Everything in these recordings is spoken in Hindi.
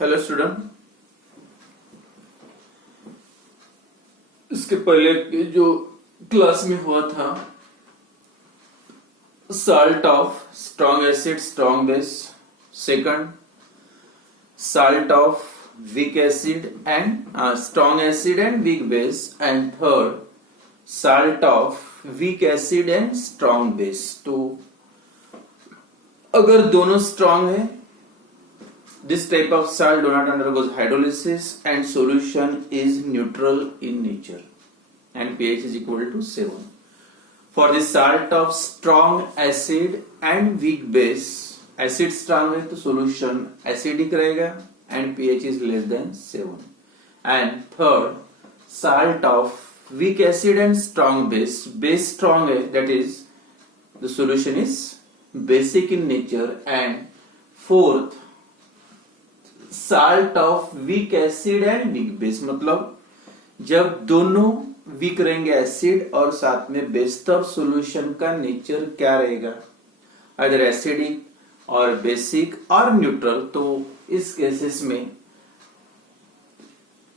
हेलो स्टूडेंट, इसके पहले के जो क्लास में हुआ था salt of strong acid strong base, second salt of weak acid and strong acid and weak base, and third salt of weak acid and strong base. तो अगर दोनों स्ट्रॉन्ग है, this type of salt do not undergoes hydrolysis and solution is neutral in nature and pH is equal to 7. For the salt of strong acid and weak base, acid strong है तो solution acidic रहेगा and pH is less than 7. And third, salt of weak acid and strong base, base strong है, that is the solution is basic in nature. And fourth, salt of weak acid and weak base, मतलब जब दोनों वीक रहेंगे एसिड और साथ में बेस, तब सॉल्यूशन का नेचर क्या रहेगा, अगर एसिडिक और बेसिक और न्यूट्रल। तो इस केसेस में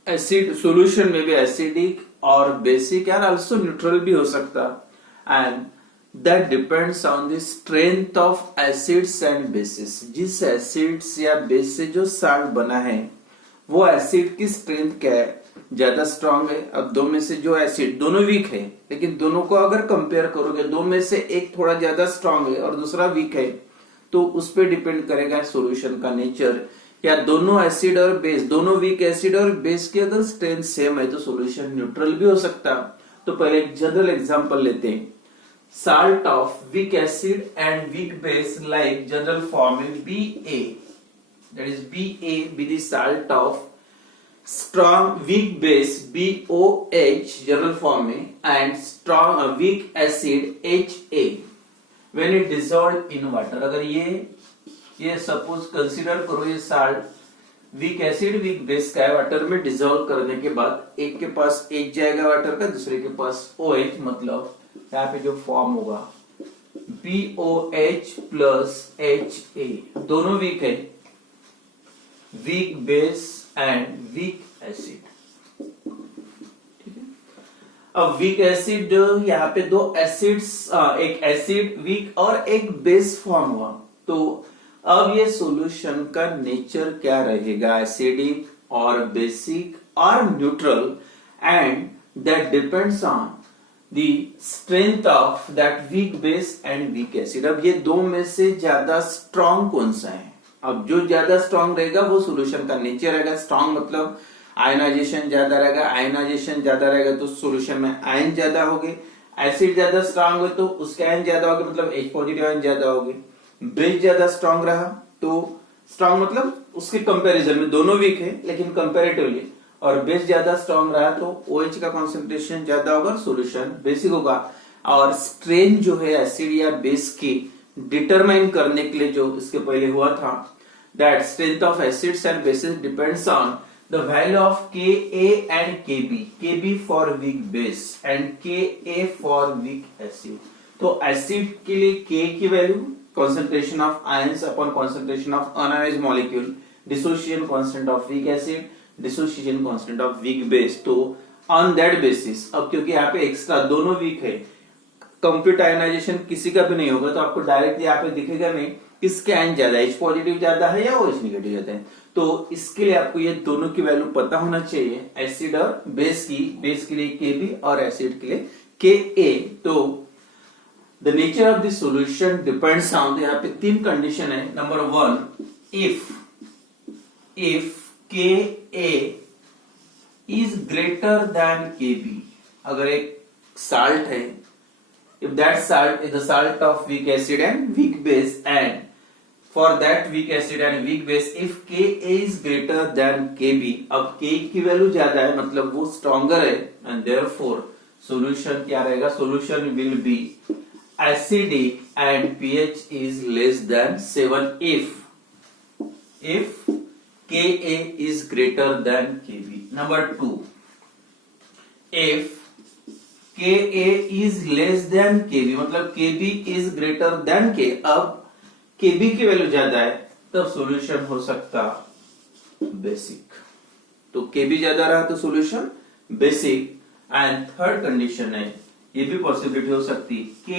एसिड सॉल्यूशन में भी एसिडिक और बेसिक और आल्सो न्यूट्रल भी हो सकता, and that depends on the strength of acids and bases। जिस एसिड्स या बेस से जो साल्ट बना है वो एसिड की स्ट्रेंथ क्या है, ज्यादा स्ट्रांग है। अब दो में से जो एसिड, दोनों वीक है, लेकिन दोनों को अगर कंपेयर करोगे, दो में से एक थोड़ा ज्यादा स्ट्रांग है और दूसरा वीक है, तो उस पर डिपेंड करेगा सॉल्यूशन का नेचर। या दोनों एसिड और बेस, दोनों वीक एसिड और बेस की अगर स्ट्रेंथ सेम है तो सॉल्यूशन न्यूट्रल भी हो सकता। तो पहले एक जनरल एग्जांपल लेते हैं। Salt of weak acid and weak base, like general form is Ba, that is Ba be the salt of strong weak base BOH general form में, and strong weak acid HA when it dissolved in water। अगर ये सपोज कंसीडर करो, ये salt weak acid weak base का है, वाटर में डिसॉल्व करने के बाद एक के पास H जाएगा वाटर का, दूसरे के पास OH, मतलब यहाँ पे जो फॉर्म होगा BOH प्लस HA, दोनों वीक है, weak base and weak acid. ठीक है, अब वीक एसिड, यहाँ पे दो एसिड्स, एक एसिड वीक और एक बेस फॉर्म हुआ। तो अब ये सॉल्यूशन का नेचर क्या रहेगा, एसिडिक और बेसिक और neutral, and that depends on the strength of that weak base and weak acid। अब ये दो में से ज्यादा स्ट्रॉन्ग कौन सा है, अब जो ज्यादा स्ट्रॉन्ग रहेगा वो सॉल्यूशन का नेचर रहेगा। स्ट्रॉन्ग मतलब आयनाइजेशन ज्यादा रहेगा, आयनाइजेशन ज्यादा रहेगा तो सॉल्यूशन में आयन ज्यादा होंगे। एसिड ज्यादा स्ट्रॉन्ग हो तो उसके आयन ज्यादा होंगे, मतलब H पॉजिटिव आयन ज्यादा होंगे। बेस ज्यादा स्ट्रॉन्ग रहा तो स्ट्रॉन्ग मतलब उसके कंपैरिजन में दोनों वीक है लेकिन कंपैरेटिवली, और बेस ज्यादा स्ट्रॉन्ग रहा तो OH का कंसंट्रेशन ज्यादा होगा, सॉल्यूशन बेसिक होगा। और स्ट्रेन जो है एसिड या बेस की डिटरमाइन करने के लिए जो इसके पहले हुआ था, that strength of acids and bases depends on the value of Ka and Kb, Kb for weak base and Ka for weak acid. तो एसिड के लिए K की value concentration of ions upon concentration of unionized molecule, dissociation constant of weak acid, dissociation constant of weak base। तो on that basis, अब क्योंकि यहाँ पे एक्स्ट्रा दोनों वीक है, कंप्लीट आयनाइजेशन किसी का भी नहीं होगा, तो आपको डायरेक्ट यहाँ पे दिखेगा नहीं किसके आयन ज्यादा, H पॉजिटिव ज्यादा है या OH निगेटिव ज्यादा है। तो इसके लिए आपको ये दोनों की वैल्यू पता होना चाहिए, एसिड और बेस की। बेस के लिए Kb और एसिड के लिए Ka। तो the nature of the solution depends on, यहाँ पे तीन कंडीशन है। Number one, if Ka is greater than Kb, अगर एक साल्ट है, if that salt is the salt of weak acid and weak base, and for that weak acid and weak base if Ka is greater than Kb, अब K की वैल्यू ज्यादा है मतलब वो स्ट्रॉन्गर है, and therefore solution क्या रहेगा, solution will be acidic and pH is less than 7 if Ka is greater than Kb। Number two, if Ka is less than Kb, मतलब Kb is greater than K, अब Kb की वैल्यू ज्यादा है तब सॉल्यूशन हो सकता बेसिक। तो Kb ज्यादा रहा तो solution basic. And third condition है, ये भी पॉसिबिलिटी हो सकती Ka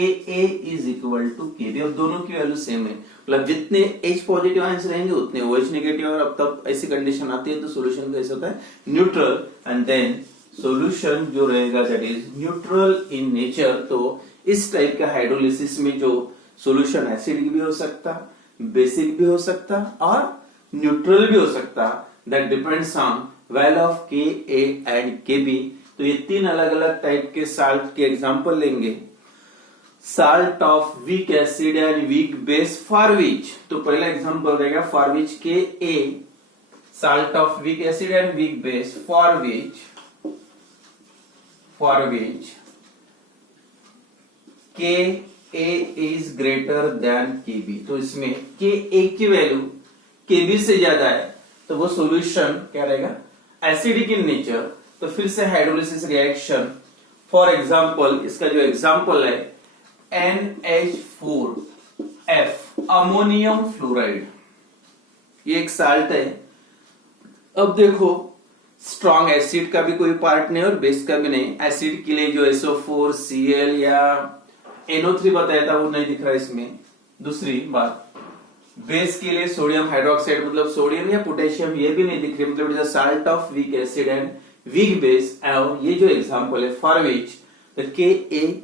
is equal to Kb। अब दोनों की वैल्यू सेम है, मतलब जितने H पॉजिटिव आयंस रहेंगे उतने OH नेगेटिव, और अब तब ऐसी कंडीशन आती है तो सोल्यूशन कैसे होता है, न्यूट्रल। एंड देन सोल्यूशन जो रहेगा that is neutral in nature. तो इस टाइप के हाइड्रोलिसिस में जो सोल्यूशन एसिडिक भी हो सकता, बेसिक भी हो सकता और न्यूट्रल भी हो सकता, that depends on value of Ka and Kb। तो ये तीन अलग अलग टाइप के साल्ट के एग्जांपल लेंगे। Salt of weak acid and weak base for विच, तो पहला एग्जांपल रहेगा for which Ka, salt of weak acid and weak base for which Ka is greater than Kb। तो इसमें Ka की वैल्यू Kb से ज्यादा है तो वो सॉल्यूशन क्या रहेगा, एसिडिक इन नेचर। तो फिर से हाइड्रोलिसिस रिएक्शन, फॉर एग्जांपल इसका जो एग्जांपल है NH4F अमोनियम फ्लोराइड, ये एक साल्ट है। अब देखो स्ट्रॉन्ग एसिड का भी कोई पार्ट नहीं और बेस का भी नहीं। एसिड के लिए जो SO4 Cl या NO3 बताया था वो नहीं दिख रहा इसमें। दूसरी बात, बेस के लिए सोडियम हाइड्रोक्साइड मतलब सोडियम या पोटेशियम ये भी नहीं दिख रही, मतलब it is a salt of weak acid and weak base. और ये जो एग्जांपल है for which Ka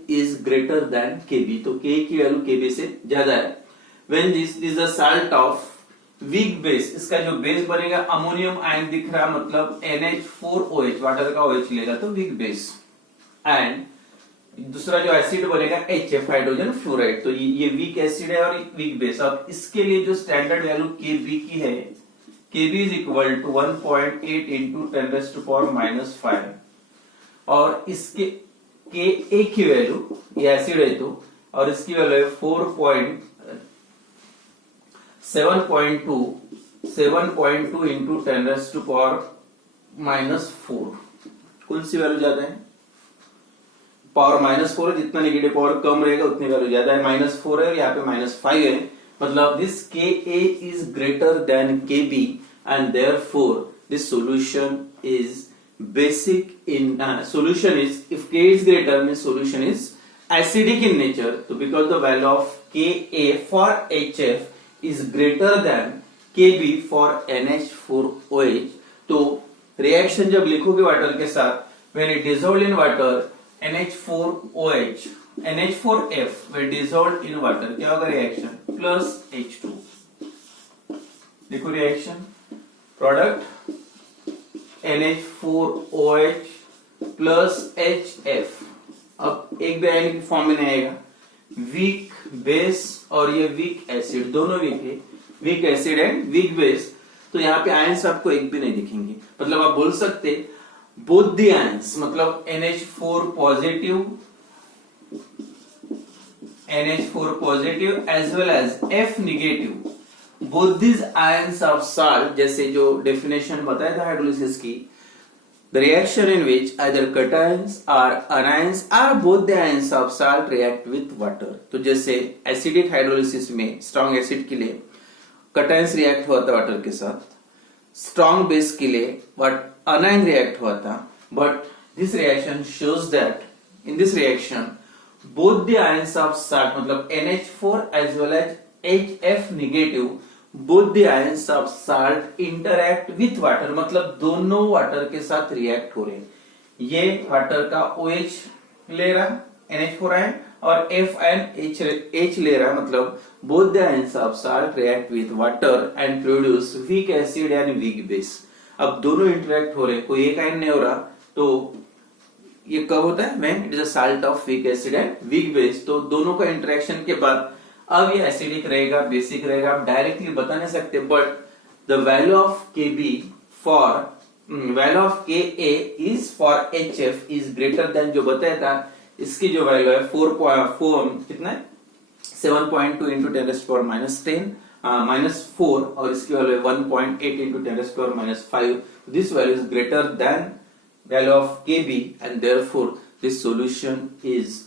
is greater then Kb, तो Ka की वैल्यू Kb से ज्यादा है। When this is a salt of weak base, इसका जो बेस बनेगा अमोनियम आयन दिख रहा मतलब NH4OH, वाटर का OH लेगा तो वीक बेस। एंड दूसरा जो एसिड बनेगा HF हाइड्रोजन फ्लोराइड, तो ये वीक एसिड है और वीक बेस। अब इसके लिए जो स्टैंडर्ड वैल्यू Kb की है, Kb is equal to 1.8 into 10⁻⁵ और इसके Ka की वैल्यू, ये एसिड है तो, और इसकी वैल्यू है 7.2 इंटू 10⁻⁴। कौन सी वैल्यू ज्यादा है, पावर -4 है, जितना नेगेटिव पावर कम रहेगा उतनी वैल्यू ज्यादा है। -4 है और यहाँ पे -5 है, मतलब this Ka is greater then Kb and therefore this solution is basic in solution is, if K is greater means solution is acidic in nature। तो because the value of Ka for HF is greater than Kb for NH4OH, तो रिएक्शन जब लिखोगे वाटर के साथ, when it dissolved in water NH4OH NH4F will dissolved in water, क्या होगा रिएक्शन, प्लस H2। देखो reaction, product NH4OH plus HF। अब एक भी आयनिक फॉर्म में नहीं आएगा, वीक बेस और ये वीक एसिड दोनों वीक है, week acid and weak base. तो यहाँ पे आयंस आपको एक भी नहीं दिखेंगे, मतलब आप बोल सकते बोथ द आयंस, मतलब NH4 positive as well as F negative, both these ions of salt, जैसे जो डेफिनेशन बताया था हाइड्रोलिसिस की, the reaction in which either cations or anions or both the ions of salt react with water। तो जैसे एसिडिक हाइड्रोलिसिस में स्ट्रॉन्ग एसिड के लिए cations रिएक्ट हुआ था वाटर के साथ, स्ट्रॉन्ग बेस के लिए अनायन रिएक्ट हुआ था, but this reaction shows that in this reaction both the ions of salt मतलब NH4 as well as HF negative, both the ions of salt interact with water, मतलब दोनों वाटर के साथ रिएक्ट हो रहे हैं। ये वाटर का OH ले रहा NH4 आयन और F आयन H ले रहा, मतलब both the ions of salt react with water and produce weak acid and weak base। अब दोनों इंटरेक्ट हो रहे, कोई एक आयन नहीं हो रहा, तो ये कब होता है, when it is a salt of weak acid and weak base। तो दोनों का इंटरेक्शन के बाद अब ये एसिडिक रहेगा, बेसिक रहेगा, आप डायरेक्टली बता नहीं सकते, but the value of Kb for value of Ka is for HF is greater then जो बताया था, इसकी जो वैल्यू है 4 कितना है 7.2 इंटू 10⁻⁻⁴ और इसकी वैल्यू है 1.8 into 10⁻⁵। This value is greater then value of Kb and therefore this solution is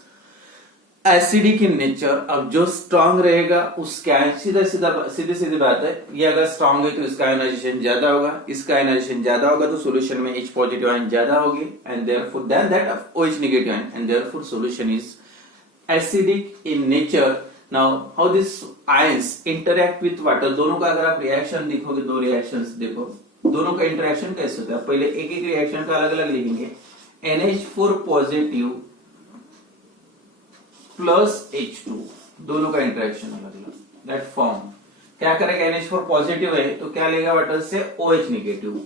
acidic in nature. अब जो स्ट्रांग रहेगा उसका सीधी सीधी बात है, ये अगर स्ट्रांग है तो इसका आयोनाइजेशन ज्यादा होगा, इसका आयोनाइजेशन ज्यादा होगा तो सोल्यूशन में H पॉजिटिव आयन ज्यादा होगी and therefore than that of OH negative ion and therefore solution is acidic in nature. Now how this ions interact with water, दोनों का अगर आप रिएक्शन देखोगे, दो रिएक्शंस देखो, दोनों का इंटरेक्शन कैसे होता है। पहले एक एक रिएक्शन का अलग अलग लिखेंगे। NH4 पॉजिटिव प्लस H2, दोनों का इंटरेक्शन अलग अलग, दैट फॉर्म क्या करेगा, NH4 पॉजिटिव है तो क्या लेगा वाटर से OH नेगेटिव,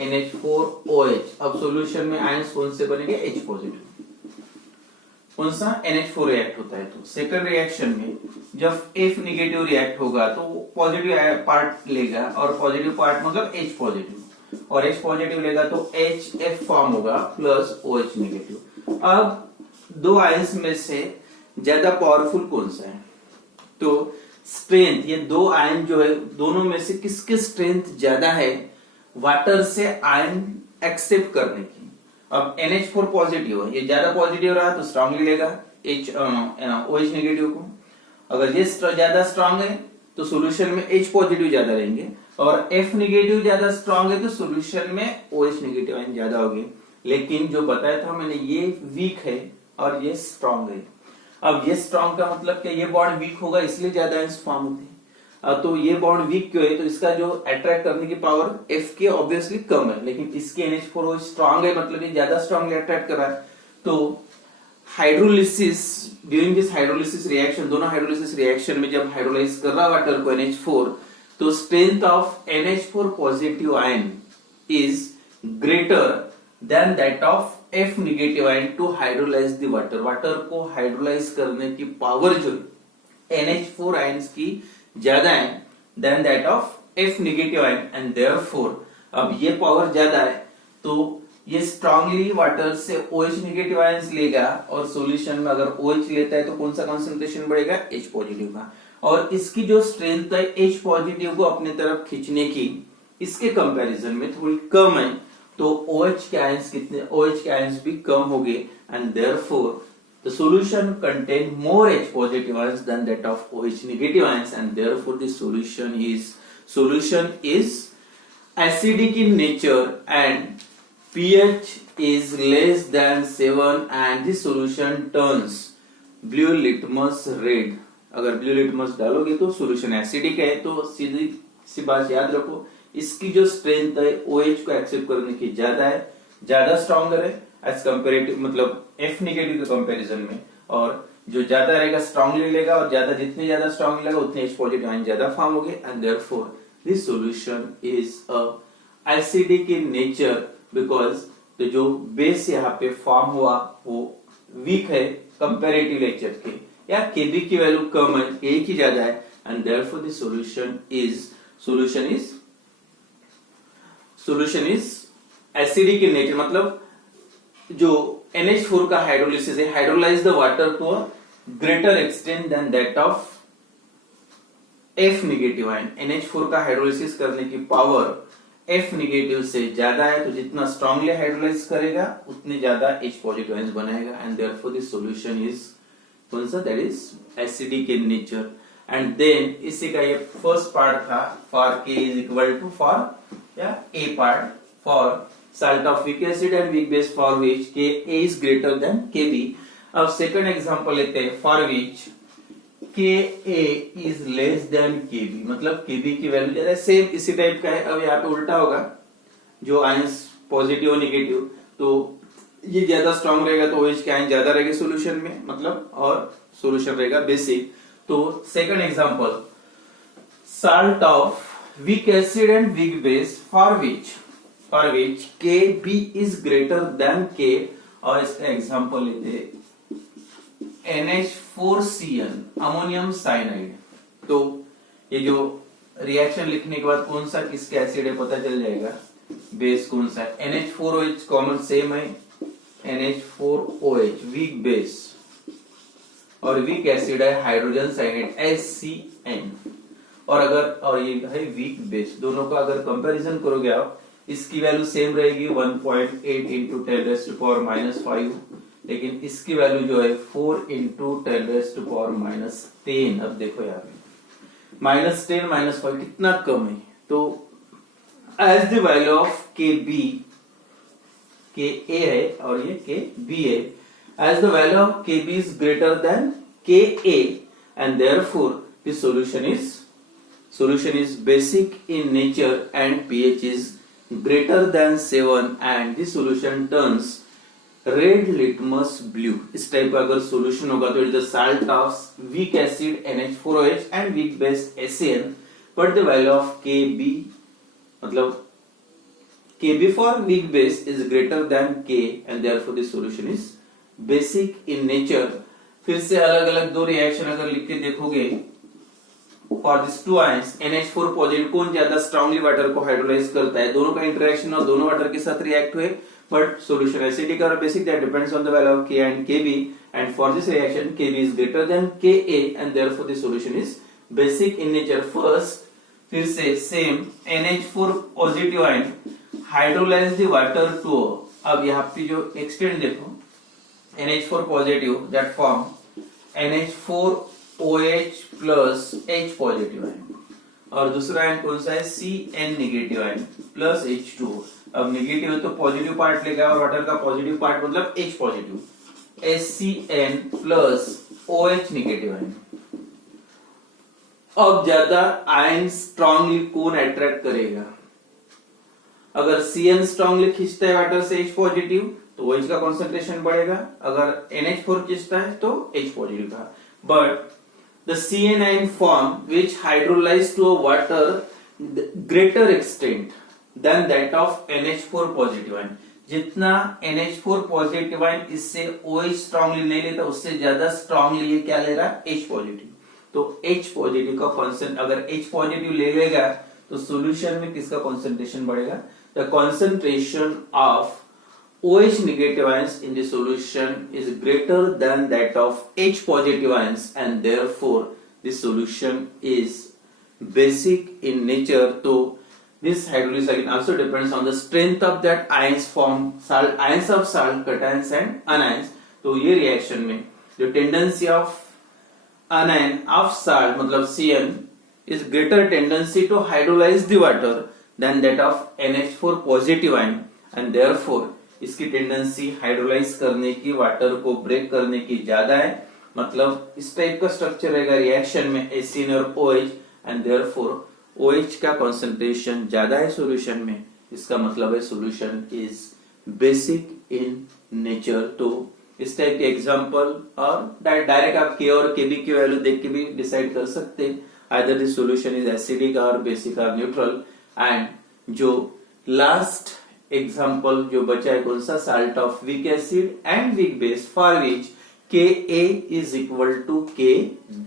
NH4OH। अब सॉल्यूशन में आयंस कौन से बनेंगे, H पॉजिटिव, कौन सा NH4 रिएक्ट होता है। तो सेकंड रिएक्शन में जब F नेगेटिव रिएक्ट होगा तो पॉजिटिव पार्ट लेगा और पॉजिटिव पार्ट मतलब H पॉजिटिव, और H पॉजिटिव लेगा तो HF फॉर्म होगा प्लस OH नेगेटिव। अब दो आयंस में से ज्यादा पावरफुल कौन सा है, तो स्ट्रेंथ, ये दो आयन जो है दोनों में से किसकी स्ट्रेंथ ज्यादा है वाटर से आयन एक्सेप्ट करने की। अब NH4 पॉजिटिव है, ये ज्यादा पॉजिटिव रहा तो स्ट्रांगली लेगा OH नेगेटिव को। अगर ये ज्यादा स्ट्रांग है तो सॉल्यूशन में H पॉजिटिव ज्यादा रहेंगे, और F नेगेटिव ज्यादा स्ट्रांग है तो सॉल्यूशन में OH नेगेटिव आयन ज्यादा होंगे। लेकिन जो बताया था मैंने, ये वीक है और ये स्ट्रांग है। अब ये स्ट्रांग का मतलब क्या, ये बॉन्ड वीक होगा इसलिए ज्यादा आयंस फॉर्म होते हैं। तो ये बॉन्ड वीक क्यों है, तो इसका जो अट्रैक्ट करने की पावर F की ऑब्वियसली कम है, लेकिन इसके NH4 स्ट्रांग है, मतलब ये ज्यादा स्ट्रांगली अट्रैक्ट कर रहा है। तो hydrolysis, during this hydrolysis reaction, दोनों हाइड्रोलिसिस रिएक्शन में जब हाइड्रोलाइज कर रहा वाटर को NH4, तो strength of NH4 positive ion is greater than that of F negative ion to hydrolyse the water. Water को हाइड्रोलाइज करने की पावर जो NH4 आयंस की ज्यादा है than that of F negative ion, and therefore अब ये पावर ज्यादा है तो ये स्ट्रांगली वाटर से OH नेगेटिव आयंस लेगा, और सॉल्यूशन में अगर OH लेता है तो कौन सा कंसंट्रेशन बढ़ेगा, H पॉजिटिव का। और इसकी जो स्ट्रेंथ है H पॉजिटिव को अपने तरफ खींचने की, इसके कंपैरिजन में थोड़ी कम है, तो OH के आयंस कितने, OH के आयंस भी कम हो गए, and therefore the solution contain more H positive ions than that of OH negative ions, and therefore the solution is acidic in nature and pH is less than 7 and the solution turns blue litmus red। अगर blue litmus डालोगे तो solution acidic है, तो सीधी सी बात याद रखो, इसकी जो स्ट्रेंथ है OH को एक्सेप्ट करने की ज्यादा है, ज्यादा स्ट्रॉन्गर है एज कंपेरेटिव, मतलब F नेगेटिव के कंपैरिजन में, और जो ज्यादा रहेगा स्ट्रांगली लेगा, और ज्यादा जितने ज्यादा स्ट्रांग लेगा उतने H पॉजिटिव आयन ज्यादा फॉर्म होंगे, and therefore this solution is a acidic in nature because तो जो बेस यहाँ पे फॉर्म हुआ वो वीक है कंपैरेटिव नेचर के, या Kb की वैल्यू कम है, K की ज्यादा है, and therefore this solution is acidic in nature. मतलब जो NH4 का हाइड्रोलिसिस है, hydrolyse the water to a greater extent than that of F negative ion. NH4 का हाइड्रोलिसिस करने की पावर F नेगेटिव से ज्यादा है, तो जितना स्ट्रांगली हाइड्रोलाइज करेगा उतने ज्यादा H पॉजिटिव आयंस बनाएगा, and therefore this solution is कौन सा, that is acidic in nature. And then इसी का ये फर्स्ट पार्ट था, for K is equal to for या A part for salt of weak acid and weak base for which Ka is greater than Kb। अब सेकंड एग्जांपल लेते हैं, for which Ka is less than Kb, मतलब Kb की वैल्यू ज्यादा है, सेम इसी टाइप का है। अब यहाँ पे उल्टा होगा, जो आयंस पॉजिटिव और नेगेटिव, तो ये ज्यादा स्ट्रांग रहेगा तो OH के आयन ज्यादा रहेंगे सॉल्यूशन में, मतलब और सॉल्यूशन रहेगा बेसिक। तो second example, salt of weak acid and weak base for which Kb is greater than K, और इसका एग्जांपल लेते NH4Cl अमोनियम साइनाइड। तो ये जो रिएक्शन लिखने के बाद कौन सा किसका एसिड है पता चल जाएगा, बेस कौन सा है। NH4OH कॉमन सेम है, NH4OH वीक बेस, और वीक एसिड है हाइड्रोजन साइनाइड HCN, और ये है वीक बेस। दोनों का अगर कंपैरिजन करोगे आप, इसकी वैल्यू सेम रहेगी 1.8 into 10⁻⁵, लेकिन इसकी वैल्यू जो है 4 इंटू 10⁻⁻10। अब देखो यार -10 -5 कितना कम है। तो एज द वैल्यू ऑफ के बी, के ए है और ये के बी है, एज द वैल्यू ऑफ के बी इज ग्रेटर देन के A and therefore the solution is basic in nature and pH is greater than 7 and the solution turns red litmus blue। इस टाइप का अगर solution होगा तो it is the salt of weak acid NH4OH and weak base ACN, but the value of Kb मतलब Kb for weak base is greater than K and therefore the solution is basic in nature। फिर से अलग अलग दो रिएक्शन अगर लिख के देखोगे for this two ions, NH4 positive कौन ज्यादा स्ट्रांगली वाटर को हाइड्रोलाइज करता है, दोनों का इंटरेक्शन और दोनों वाटर के साथ रिएक्ट हुए, बट सॉल्यूशन एसिडिक और basic, that depends on the value of K and Kb and for this reaction Kb is greater than Ka and therefore the solution is basic in nature. First फिर से same NH4 positive ion hydrolyse the water to, अब यहाँ पे जो एक्सटेंड देखो NH4 positive that form NH4OH plus H positive ion, और दूसरा आयन कौन सा है Cn negative ion plus H2। अब नेगेटिव है तो पॉजिटिव पार्ट लेगा और वाटर का पॉजिटिव पार्ट मतलब H positive, HCN plus OH negative ion. अब ज्यादा आयन स्ट्रांगली कौन अट्रैक्ट करेगा, अगर Cn स्ट्रांगली खींचता है वाटर से H पॉजिटिव तो OH का कॉन्सेंट्रेशन बढ़ेगा, अगर NH4 खींचता है तो H पॉजिटिव का। But the Cn ion form which hydrolyze to a water greater extent than that of NH4 positive ion। जितना NH4 positive ion इससे OH strongly नहीं लेता उससे ज्यादा strongly ये क्या ले रहा है H positive। तो H positive का कॉन्सेंट अगर H positive ले लेगा तो सॉल्यूशन में किसका कॉन्सेंट्रेशन बढ़ेगा, the concentration of OH negative ions in the solution is greater than that of H positive ions and therefore the solution is basic in nature। So this hydrolysis again also depends on the strength of that ions form, salt ions of salt, cations and anions। तो ये रिएक्शन में जो tendency of anion of salt मतलब Cn is greater tendency to hydrolyze the water than that of NH4 positive ion and therefore इसकी टेंडेंसी हाइड्रोलाइज करने की, वाटर को ब्रेक करने की ज्यादा है, मतलब इस टाइप का स्ट्रक्चर रहेगा रिएक्शन में HCN और OH एंड देयरफॉर OH का कंसंट्रेशन ज्यादा है सॉल्यूशन में, इसका मतलब है solution is basic in nature. तो इस टाइप के एग्जांपल और डायरेक्ट आप K और Kb की वैल्यू देख के भी डिसाइड कर सकते हैं either the solution is acidic और बेसिक और न्यूट्रल। एंड जो लास्ट एग्जाम्पल जो बचा है कौन सा, salt of weak acid and weak base for which Ka is equal to Kb।